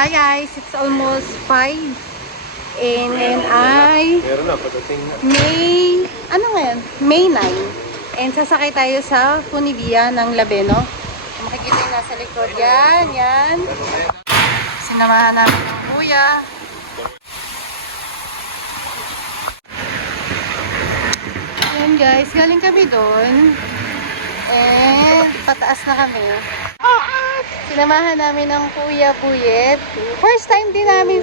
Hi guys, it's almost 5 and ay Meron na, patating na. ano ngayon? May 9. And sasakay tayo sa Funivia ng Labeno. Makikita yung nasa likod. Yan. Sinamahan namin ng kuya. Yan guys, galing kami doon. And pataas na kami. Sinamahan namin ng Kuya Buyet. First time din namin.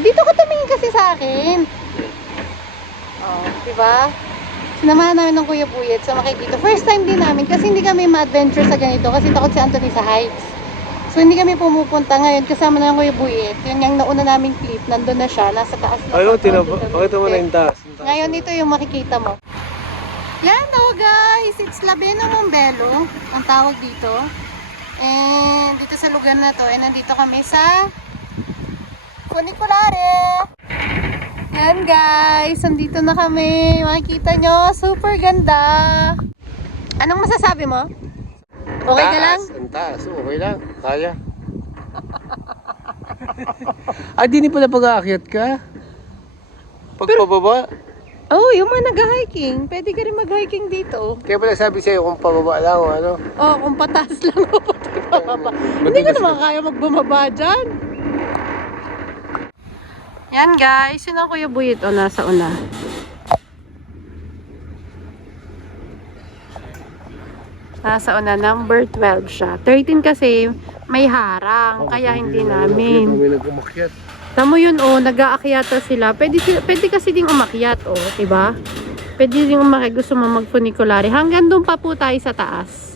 Dito ka tumingin kasi sa akin. Oh, di ba? Sinamahan namin ng Kuya Buyet sa makikita. First time din namin kasi hindi kami ma-adventure sa ganito kasi takot si Anthony sa heights. So hindi kami pumupunta ngayon kasama na ng Kuya Buyet. Yun yung nauna naming clip. Nandun na siya. Nasa taas na. Ayun, pakita mo na yung taas. Ngayon ito yung makikita mo. Yan o guys. It's Labeno Mombelo. Ang tawag dito. And dito sa lugar na to, nandito kami sa Funiculare. Yan guys, nandito na kami. Makikita nyo, super ganda. Anong masasabi mo? Okay ka lang? Ang taas, okay lang. Kaya. Di pala pag-aakyat ka? Pagpababa? Oh, yung mga nag-hiking. Pwede ka rin mag-hiking dito. Kaya pala sabi sa'yo kung pababa lang o ano. Oh, kung pataas lang o pababa. Hindi ka naman kaya magbumaba dyan. Yan guys, yun ang Kuya Buyet o nasa una. Nasa una, number 12 siya. 13 kasi may harang, kaya hindi namin. May nag-umakyat. Tamo yun nag-aakyata sila. Pwede kasi ding umakyat diba? Pwede ding umakyat, gusto mo mag-funiculare. Hanggang doon pa po tayo sa taas.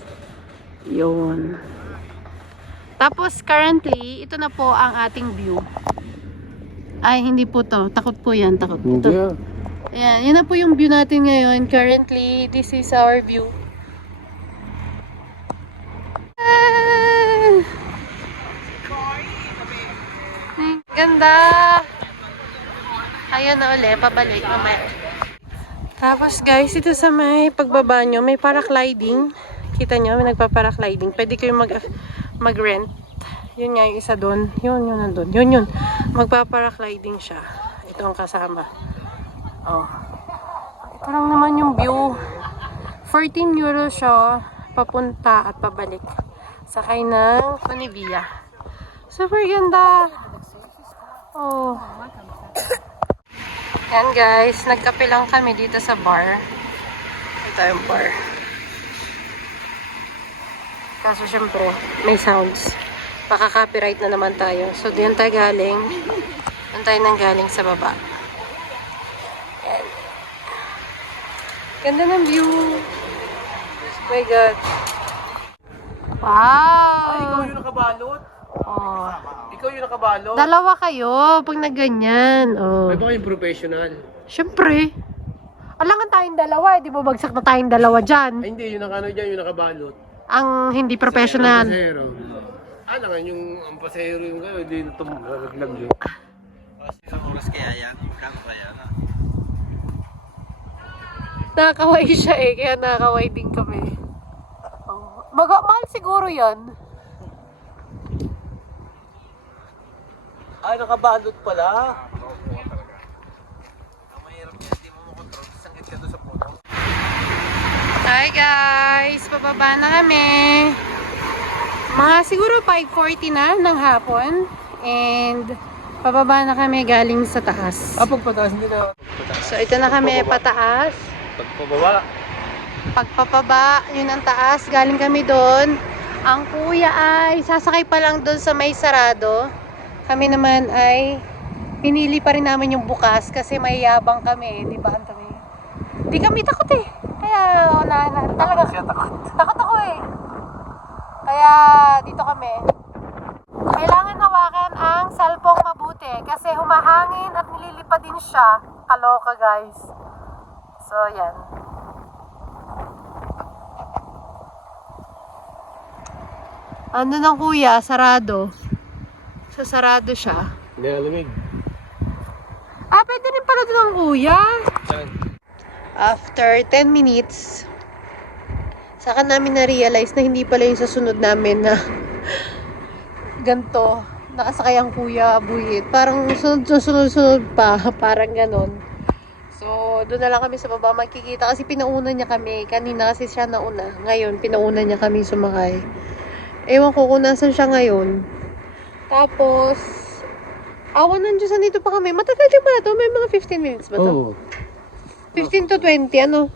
Yun. Tapos currently, ito na po ang ating view. Ay, hindi po to. Takot po yan. Takot po to. Ayan, yun na po yung view natin ngayon. Currently, this is our view. Ganda! Ayan na ulit, pabalik mamaya. Tapos guys, ito sa may pagbaba nyo, may paragliding. Kita nyo, may nagpa-paragliding. Pwede kayo mag-rent. Yun nga yung isa doon. Yun nandun. Yun. Magpa-paragliding siya. Ito ang kasama. Oh. Ito lang naman yung view. 14 euro siya, papunta at pabalik. Sakay ng Funivia. Super ganda! Oh. Yan guys, nagkape lang kami dito sa bar. Ito yung bar. Kaso syempre, may sounds. Baka copyright na naman tayo. So diyan tayo galing. Doon tayo nang galing sa baba. Yan. Ganda ng view. Oh my God. Wow! Ay, ikaw yung nakabalot? Oh. Ikaw yung nakabalot? Dalawa kayo pag nagganyan. Oh. May baka yung professional. Siyempre. Alangan tayong dalawa. Di ba bagsak na tayong dalawa dyan? Ay, hindi, yung nakano dyan, yung nakabalot. Ang hindi professional. Pasahero. Naman yung ang pasahero yung kayo, hindi na tumaglag yun. Isang oras kaya yan? Kano kaya na? Nakakaway siya kaya nakakaway din kami. Oh. Mahal siguro yan. Ay, nakabalot pala. Ang mahirap niya, hindi mo makontrol. Sangit ka doon sa puno. Hi guys! Pababa na kami. Mga siguro 5:40 na ng hapon. And pababa na kami galing sa taas. Pagpataas, hindi na. So ito na kami pataas. Pagpababa. Pagpapaba, yun ang taas. Galing kami doon. Ang kuya ay sasakay pa lang doon sa may sarado. Kami naman ay pinili pa rin namin yung bukas kasi may yabang kami. Di ba, Anthony? Di kami takot Kaya talaga takot ako Kaya dito kami. Kailangan hawakan ang cellphone mabuti kasi humahangin at nililipad din siya. Kaloka guys. So yan. Ano ng kuya? Sarado. So sarado siya. Hindi alamig. Pwede rin pala doon ang kuya. Saan? After 10 minutes, saka namin na-realize na hindi pala yung sa sunod namin na ganito. nakasakay ang kuya buhit. Parang sunod pa. Parang ganon. So, doon na lang kami sa baba magkikita kasi pinauna niya kami. Kanina kasi siya nauna. Ngayon, pinauna niya kami sumakay. Ewan ko kung nasan siya ngayon. Tapos, awan ng Diyos, nandito pa kami. Matagal din ba ito? May mga 15 minutes ba ito? Oo. 15 to 20, ano?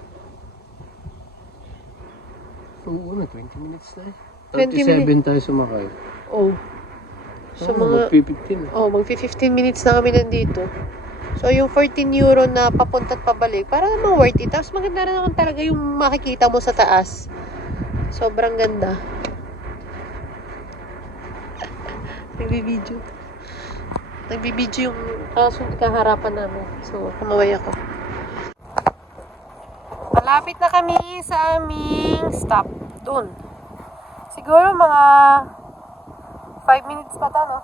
Oo na, 20 minutes na eh. 20 37 tayo sumakay. Oh. So, mga... Magpi-15. Oh, magfi-15 minutes na kami nandito. So, yung 14 euro na papunta at pabalik, para namang worth it. Tapos, maganda rin naman talaga yung makikita mo sa taas. Sobrang ganda. Nagbibideo. Nagbibideo yung kaharapan namin. So, kumaway ako. Malapit na kami sa aming stop. Doon. Siguro mga 5 minutes pa ta, no?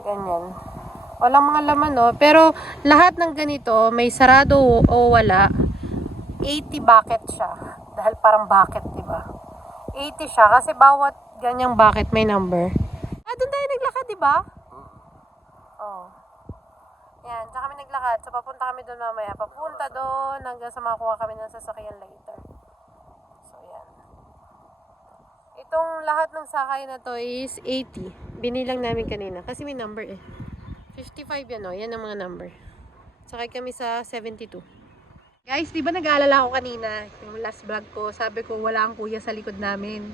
Ganyan. Walang mga laman, no? Pero lahat ng ganito, may sarado o wala, 80 bucket siya. Dahil parang bucket, di ba? 80 siya kasi bawat ganyang bucket may number. Doon tayo naglakad, di ba? Oh. Yan, tsaka kami naglakad. So, papunta kami doon mamaya. Papunta doon hanggang sa makakuha kami ng sasakyan later. So, yan. Itong lahat ng sakay na to is 80. Binilang namin kanina. Kasi may number eh. 55 yan o. Yan ang mga number. Sakay kami sa 72. Guys, di ba nag-aalala ako kanina? Yung last vlog ko, sabi ko wala ang kuya sa likod namin.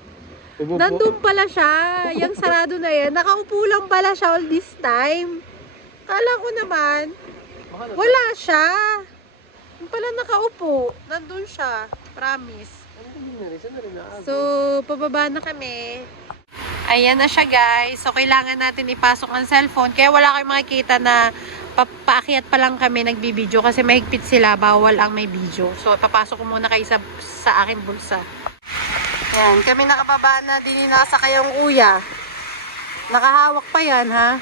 Nandun pala siya. Yung sarado na yan. Nakaupo lang pala siya all this time. Kala ko naman, wala siya. Yung pala nakaupo. Nandun siya. Promise. So, pababa na kami. Ayan na siya guys. So, kailangan natin ipasok ang cellphone. Kaya wala kayong makikita na paakyat pa lang kami nagbibideo kasi mahigpit sila. Bawal ang may video. So, papasok ko muna kayo sa aking bulsa. Ayan, kami nakababa na din nakasakay ang kuya. Nakahawak pa yan, ha?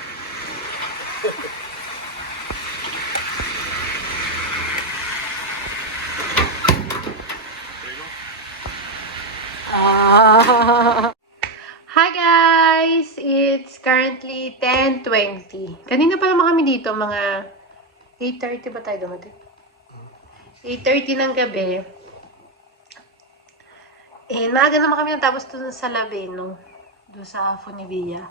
Hi guys! It's currently 10:20. Kanina pa naman kami dito, mga 8:30 ba tayo dumating? 8:30 ng gabi. Maaga naman kami natapos doon sa Laveno, doon sa Funivia.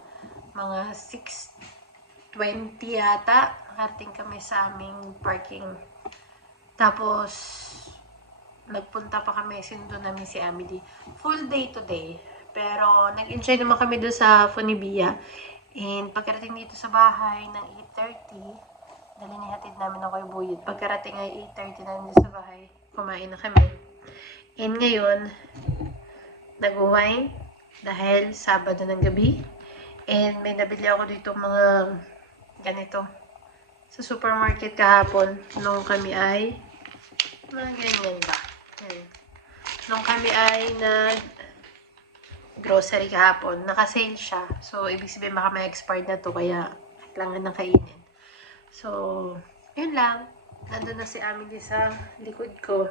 Mga 6:20 yata, nakarating kami sa aming parking. Tapos, nagpunta pa kami, sinundo namin si Amity. Full day today. Pero, nag-enjoy naman kami doon sa Funivia. And, pagkarating dito sa bahay ng 8:30, dali nihatid namin ako kay Buyid. Pagkarating ay 8:30 namin dito sa bahay, kumain na kami. And ngayon, nag-wine dahil Sabado ng gabi. And may nabili ako dito mga ganito sa supermarket kahapon. Nung kami ay mga ganyan ba? Nung kami ay grocery kahapon, naka-sale siya. So, ibig sabihin baka may expired na to, kaya kailangan na kainin. So, yun lang. Nandun na si Amelie sa likod ko.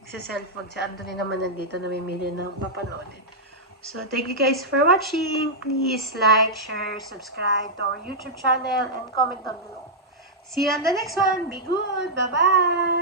Sa cellphone, si Anthony naman nandito namimili ng papanoodin. So, thank you guys for watching. Please like, share, subscribe to our YouTube channel, and comment down below. See you on the next one. Be good. Bye-bye.